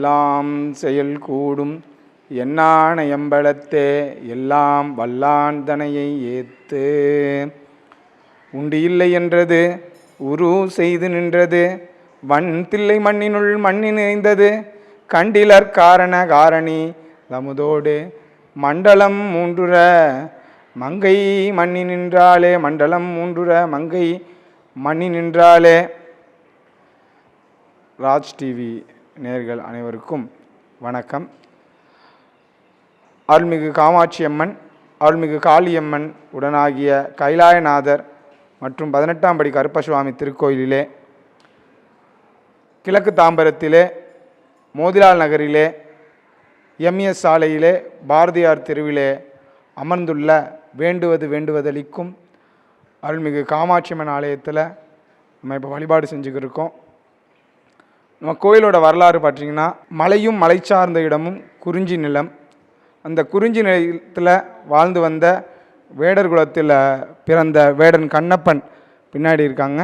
எல்லாம் செயல் கூடும் என்னான எம்பலத்தே எல்லாம் வல்லான் தனையை ஏத்து. உண்டு இல்லை என்றது உரு செய்து நின்றது வன் தில்லை மண்ணினுள் மண்ணி நிறைந்தது கண்டிலர் காரண காரணி தமுதோடு மண்டலம் மூன்றுற மங்கை மண்ணி நின்றாலே. மண்டலம் மூன்றுற மங்கை மண்ணி நின்றாலே. ராஜ் டிவி நேயர்கள் அனைவருக்கும் வணக்கம். அருள்மிகு காமாட்சி அம்மன், அருள்மிகு காளியம்மன் உடனாகிய கைலாயநாதர் மற்றும் 18ஆம் படி கருப்பசுவாமி திருக்கோயிலிலே, கிழக்கு தாம்பரத்திலே, மோதிலால் நகரிலே, எம்எஸ் சாலையிலே, பாரதியார் தெருவிலே அமர்ந்துள்ள வேண்டுவது வேண்டுவதளிக்கும் அருள்மிகு காமாட்சி அம்மன் ஆலயத்தில் நம்ம இப்போ வழிபாடு செஞ்சுக்கிட்டு இருக்கோம். நம்ம கோயிலோட வரலாறு பார்த்திங்கன்னா, மலையும் மலை சார்ந்த இடமும் குறிஞ்சி நிலம். அந்த குறிஞ்சி நிலத்தில் வாழ்ந்து வந்த வேடர் குலத்தில் பிறந்த வேடன் கண்ணப்பன் பின்னாடி இருக்காங்க.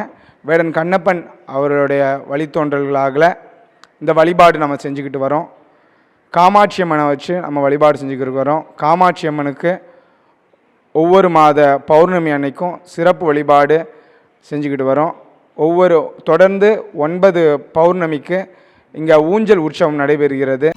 வேடன் கண்ணப்பன் அவருடைய வழித்தோன்றல்களாக இந்த வழிபாடு நம்ம செஞ்சுக்கிட்டு வரோம். காமாட்சி அம்மனை வச்சு நம்ம வழிபாடு செஞ்சுக்கிட்டு வரோம். காமாட்சி அம்மனுக்கு ஒவ்வொரு மாத பௌர்ணமி அன்னைக்கும் சிறப்பு வழிபாடு செஞ்சுக்கிட்டு வரோம். தொடர்ந்து 9 பௌர்ணமிக்கு இங்கே ஊஞ்சல் உற்சவம் நடைபெறுகிறது.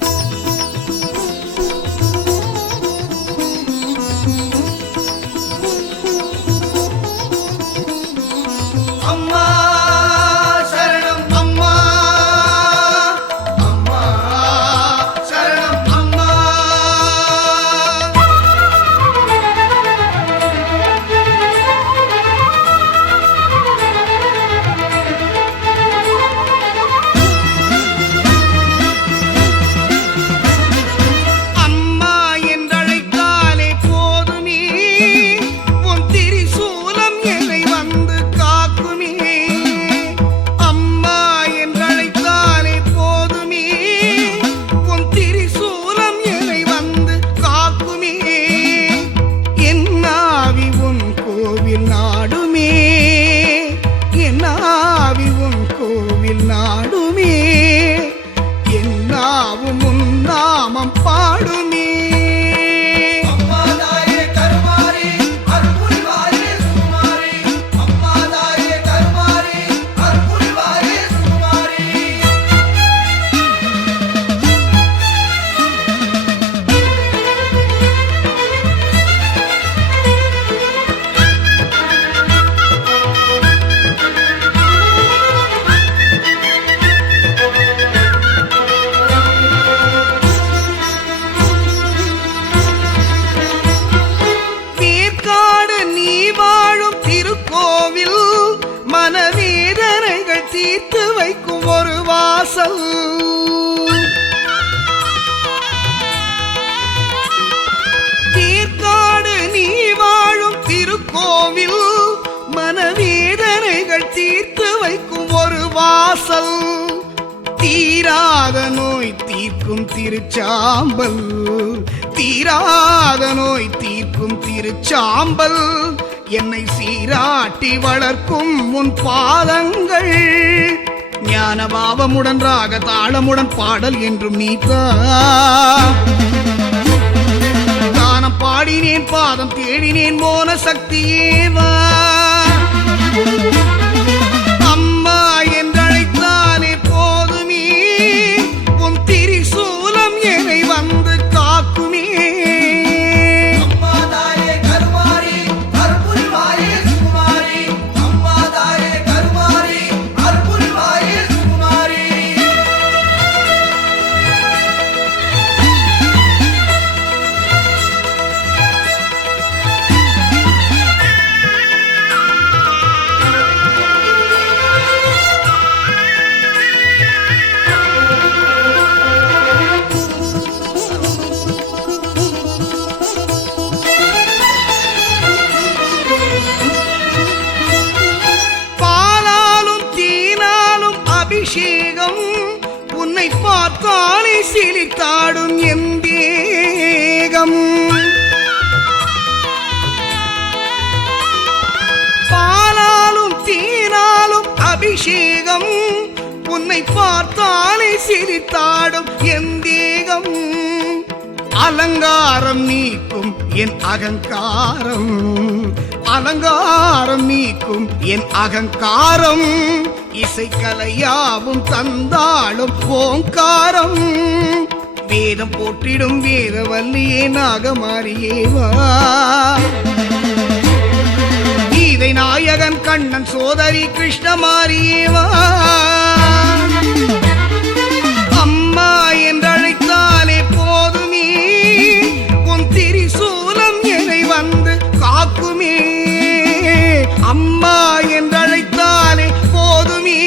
தீர்க்காடு நீ வாழும் திருக்கோவில் மனவேதனைகள் தீர்த்து வைக்கும் ஒரு வாசல். தீராத நோய் தீர்க்கும் திருச்சாம்பல், தீராத நோய் தீர்க்கும் திருச்சாம்பல். என்னை சீராட்டி வளர்க்கும் உன் பாதங்கள் ஞான பாவமுடன் ராக தாளமுடன் பாடல் என்றும் நீத்தா. தானம் பாடினேன் பாதம் தேடினேன் மோன சக்தியேவா. அம்மா என்றழைத்தானே போதுமே உன் திரிசூலம் என்னை வந்து காக்குமே. உன்னை பார்த்தாலே சிலித்தாடும் என் தேகம். பாலாலும் தேனாலும் அபிஷேகம் உன்னை பார்த்தாலே சிரித்தாடும் என் தேகம் அலங்காரம் நீக்கும் என் அகங்காரம் அலங்காரம் நீக்கும் என் அகங்காரம் இசைக்கலையாவும் தந்தாளும் ஓங்காரம் வேதம் போற்றிடும் வேதவல்லியே நாகமாரியேவா கீதை நாயகன் கண்ணன் சோதரி கிருஷ்ணமாரியேவா அம்மா என்றழைத்தாலே போதுமே உன் திரிசூலம் என்னை வந்து காக்குமே அம்மா என்றழைத்தாலே போதுமே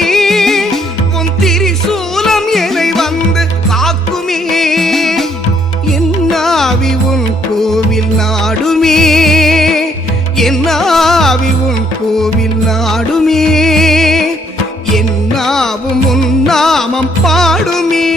உன் திரிசூலம் என்னை வந்து காக்குமே என்னாவி உன் கோவில் நாடுமே என்னாவி உன் கோவில் நாடுமே என்னாவும் உன் நாமம் பாடுமே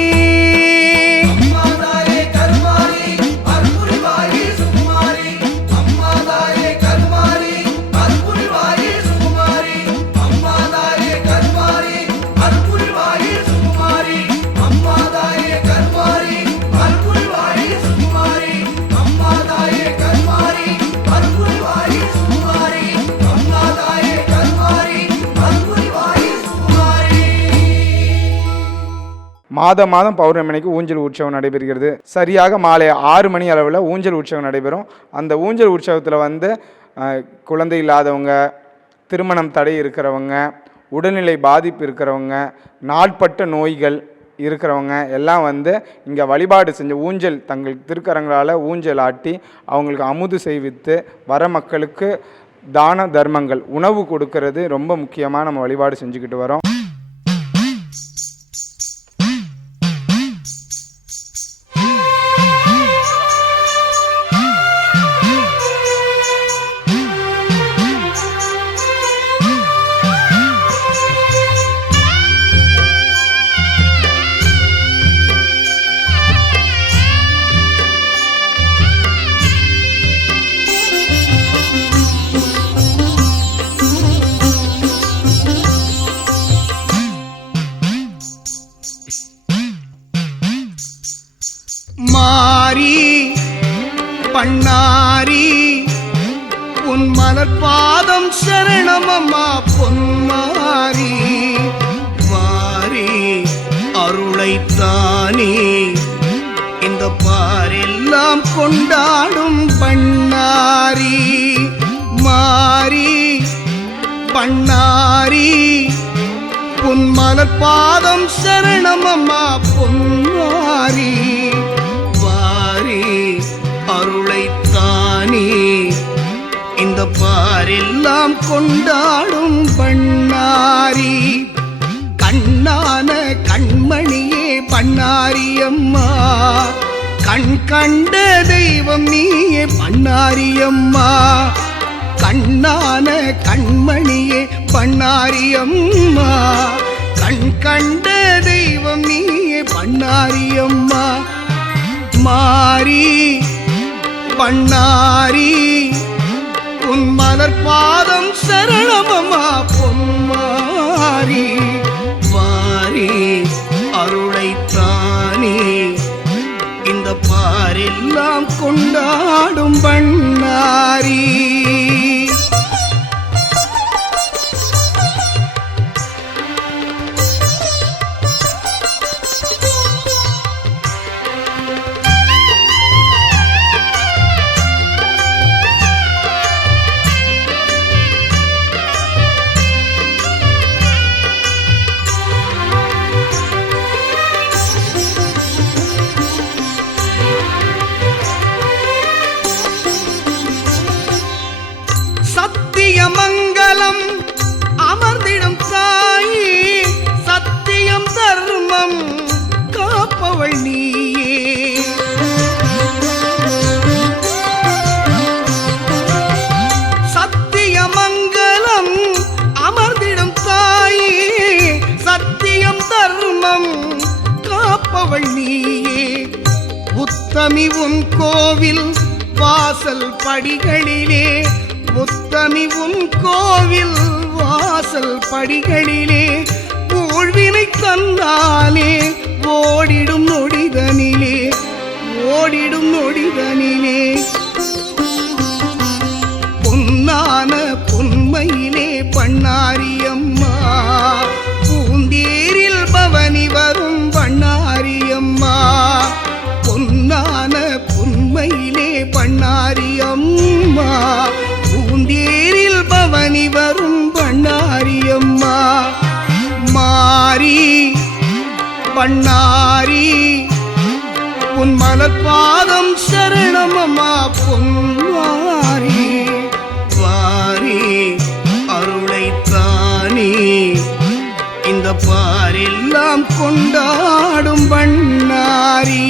மாதம் மாதம் பௌர்ணமிக்கு ஊஞ்சல் உற்சவம் நடைபெறுகிறது. சரியாக மாலை 6 மணி அளவில் ஊஞ்சல் உற்சவம் நடைபெறும். அந்த ஊஞ்சல் உற்சவத்தில் வந்து குழந்தை இல்லாதவங்க, திருமணம் தடை இருக்கிறவங்க, உடல்நிலை பாதிப்பு இருக்கிறவங்க, நாட்பட்ட நோய்கள் இருக்கிறவங்க எல்லாம் வந்து இங்கே வழிபாடு செஞ்சு ஊஞ்சல் தங்கள் திருக்கரங்களால் ஊஞ்சல் ஆட்டி அவங்களுக்கு அமுது செய்வித்து வர மக்களுக்கு தான தர்மங்கள் உணவு கொடுக்கறது ரொம்ப முக்கியமாக நம்ம வழிபாடு செஞ்சுக்கிட்டு வரோம். மாரி பண்ணாரி உன் மலர்பாதம் சரணமம்மா பொன்மாரி வாரி அருளைத்தானே இந்த பாரெல்லாம் கொண்டாடும் பண்ணாரி மாரி பண்ணாரி உன் மலர்பாதம் சரணமம்மா பொன்மாரி அருளைத்தானே இந்த பாரெல்லாம் கொண்டாடும் பண்ணாரி கண்ணான கண்மணியே பண்ணாரி அம்மா கண் கண்ட தெய்வம் நீயே பண்ணாரி அம்மா கண்ணான கண்மணியே பண்ணாரி அம்மா கண் கண்ட தெய்வம் நீயே பண்ணாரி அம்மா மாரி பண்ணாரி உன் மலர்பாதம் சரணமம்மா பொன்மாரி வாரி அருளைத்தானே இந்த பாரெல்லாம் கொண்டாடும் பண்ணாரி மங்களம் அமர்ந்திடும் தாயே சத்தியம் தர்மம் காப்பவள் நீயே சத்திய மங்களம் அமர்ந்திடும் தாயே சத்தியம் தர்மம் காப்பவள் நீயே உத்தமி உன் கோவில் வாசல் படிகளிலே உத்தமி உன் கோவில் வாசல் படிகளிலே ஊழ்வினை தந்தாலே ஓடிடும் நொடிதனிலே ஓடிடும் நொடிதனிலே பொன்னான பொன்மையிலே பண்ணாரியம்மா பூந்தேரில் பவனி வரும் பண்ணாரியம்மா பொன்னான பொன்மையிலே பண்ணாரியம்மா பூந்தேரில் பவனி வரும் பண்ணாரியம்மா மாரி பண்ணாரி உன் மலர் பாதம் சரணமம்மா பொன்மாரி வாரி அருளைத்தானே இந்த பாரெல்லாம் கொண்டாடும் பண்ணாரி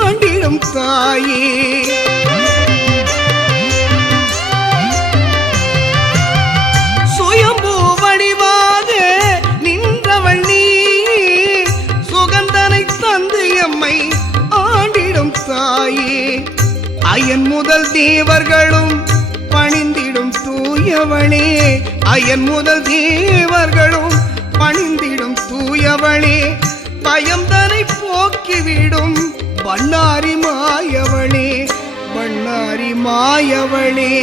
ஆண்டிடும் தாயே சுயம்பு வடிவாக நின்றவள் நீ சுகந்தனை தந்து எம்மை ஆண்டிடும் தாயே அயன் முதல் தேவர்களும் பணிந்திடும் தூயவளே அயன் முதல் தேவர்களும் பணிந்திடும் தூயவளே பயம் தனை போக்கிவிடும் பண்ணாரி மாயவளே பண்ணாரி மாயவளே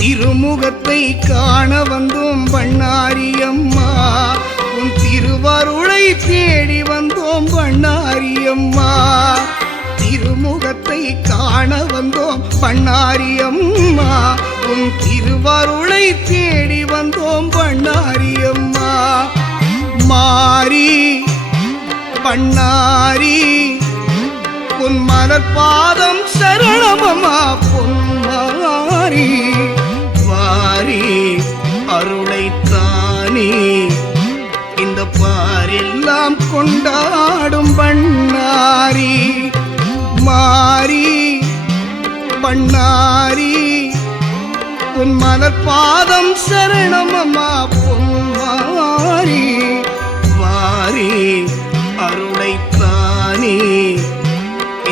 திருமுகத்தை காண வந்தோம் பண்ணாரியம்மா உன் திருவருளை தேடி வந்தோம் பண்ணாரியம்மா திருமுகத்தை காண வந்தோம் பண்ணாரியம்மா உன் திருவருளை தேடி வந்தோம் பண்ணாரியம்மா மாரி பண்ணாரி உன் மலர் பாதம் சரணமம்மா பொன்மாரி வாரி அருளைத்தானே இந்த பாரெல்லாம் கொண்டாடும் பண்ணாரி மாரி பண்ணாரி உன் மலர் பாதம் சரணமம்மா பொன்மாரி வாரி அருளைத்தானே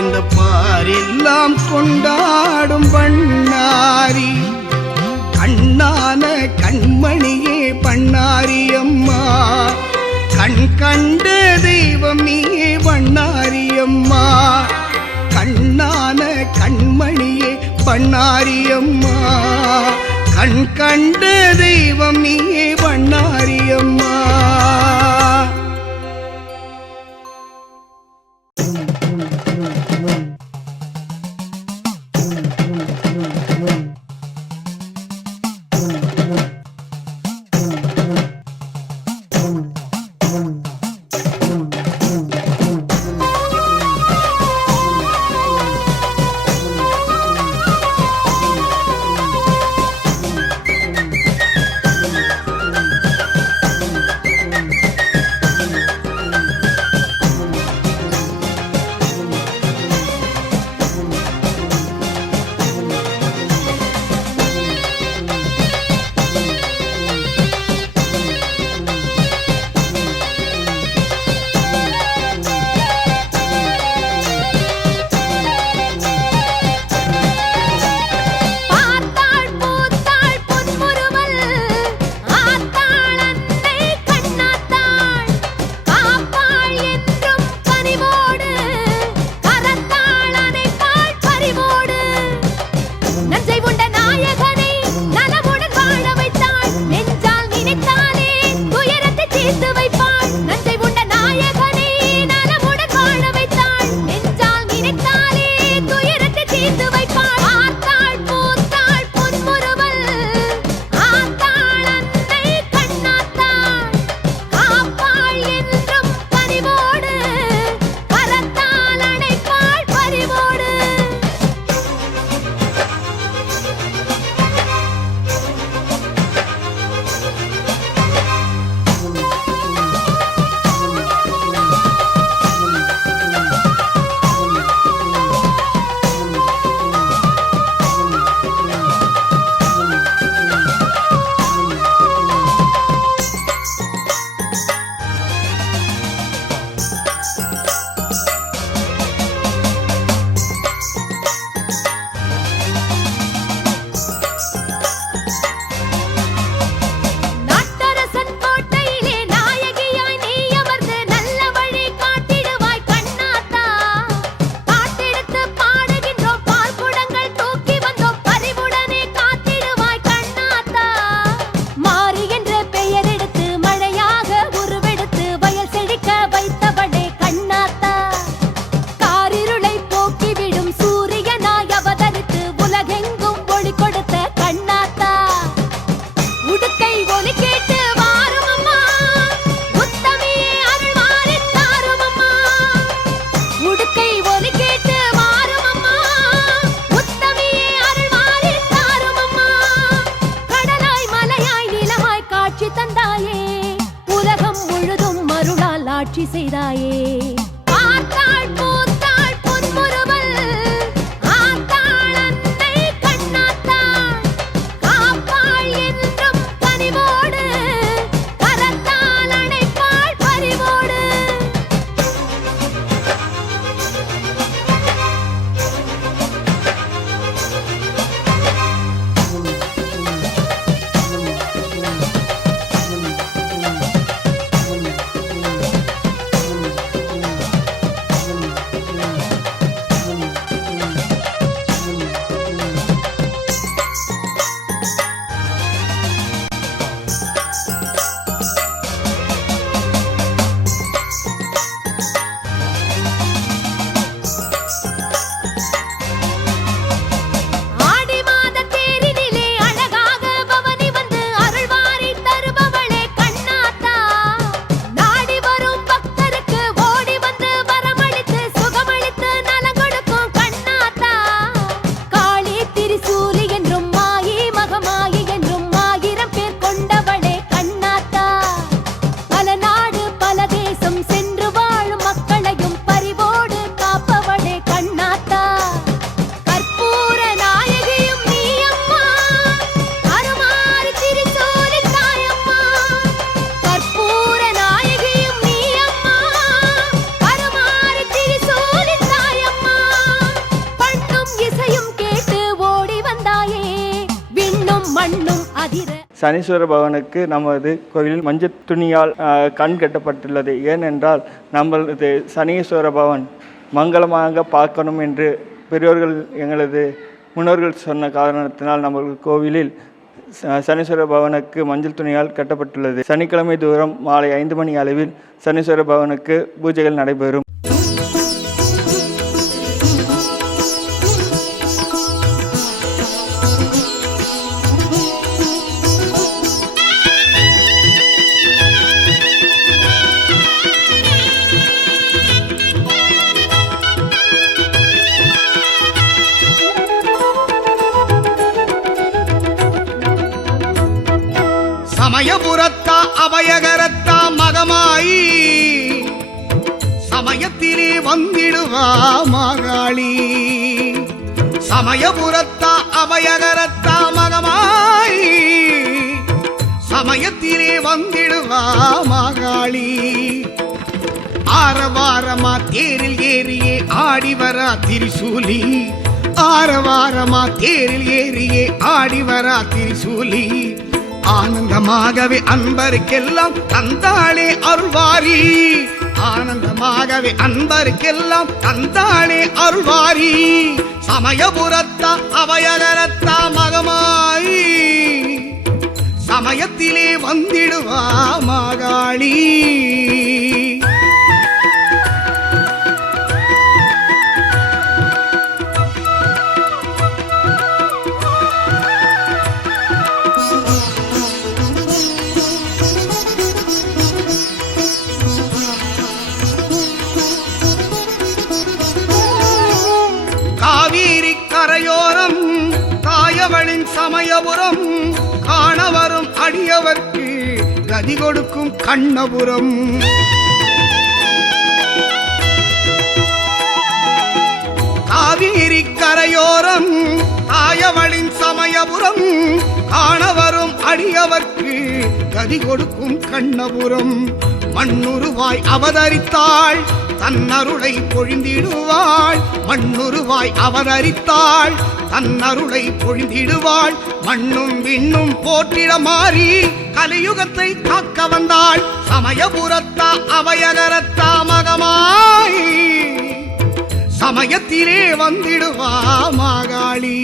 இந்த பாரெல்லாம் கொண்டாடும் பண்ணாரி கண்ணான கண்மணியே பண்ணாரியம்மா கண் கண்ட தெய்வம் நீயே பண்ணாரியம்மா கண்ணான கண்மணியே பண்ணாரியம்மா கண் கண்ட தெய்வம் நீயே பண்ணாரியம்மா மண்ணும் அதிர. சனீஸ்வர பகவானுக்கு நமது கோவிலில் மஞ்சள் துணியால் கண் கட்டப்பட்டுள்ளது. ஏனென்றால் நம்மளது சனீஸ்வர பகவான் மங்களமாக பார்க்கணும் என்று பெரியோர்கள் எங்களது முன்னோர்கள் சொன்ன காரணத்தினால் நம்ம கோவிலில் சனீஸ்வர பகவானுக்கு மஞ்சள் துணியால் கட்டப்பட்டுள்ளது. சனிக்கிழமை தூரம் மாலை 5 மணி அளவில் சனீஸ்வர பகவானுக்கு பூஜைகள் நடைபெறும். சமயபுரத்தா அபயகரத்தா மகமாயி சமயத்திலே வந்திடுவா மாகாளி. சமயபுரத்தா அபயகரத்தா மகமாயி சமயத்திலே வந்திடுவா மாகாளி. ஆரவாரமா தேரில் ஏறியே ஆடிவரா திரிசூலி. ஆரவாரமா தேரில் ஏறியே ஆடிவரா திரிசூலி. ஆனந்தமாகவே அன்பருக்கெல்லாம் தந்தாளே அருள்வாரி. ஆனந்தமாகவே அன்பருக்கெல்லாம் தந்தாளே அருள்வாரி. சமயபுரத்தா அபயகரத்தா மகமாயி சமயத்திலே வந்திடுவா மாகாளி. காவேரி கரையோரம் தாயவளின் சமயபுரம் காணவரும் அடியவர்க்கு கதி கொடுக்கும் கண்ணபுரம். காவேரி கரையோரம் தாயவளின் சமயபுரம் காணவரும் அடியவர்க்கு கதி கொடுக்கும் கண்ணபுரம். மண்ணுருவாய் அவதரித்தாள் தன்னருளை பொழிந்திடுவாள். மண்ணுருவாய் அவதரித்தாள் தன்னருளை பொழிந்திடுவாள். மண்ணும் விண்ணும் போற்றிட மாறி கலியுகத்தை காக்க வந்தாள். சமயபுரத்தா அபயகரத்தா மகமாயி சமயத்திலே வந்திடுவா மாகாளி.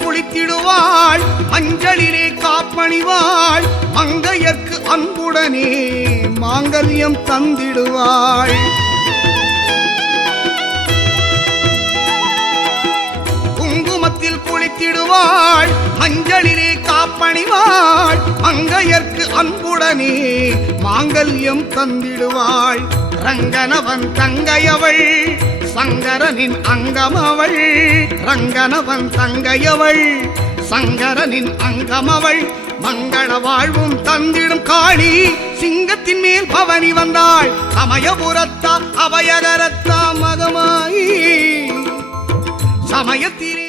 குளித்திடுவாள் மஞ்சளிலே காப்பணிவாள். மங்கையர்க்கு அன்புடனே மாங்கல்யம் தந்திடுவாள். குங்குமத்தில் குளித்திடுவாள் மஞ்சளிலே காப்பணிவாள். மங்கையர்க்கு அன்புடனே மாங்கல்யம் தந்திடுவாள். ரங்கனவன் தங்கையவள் சங்கரனின் அங்கமவள். ரங்கனவன் தங்கையவள் சங்கரனின் அங்கமவள். மங்கள வாழ்வும் தந்திடும் காளி சிங்கத்தின் மேல் பவனி வந்தாள். சமயபுரத்தா அபயகரத்தா மகமாயி சமயத்திலே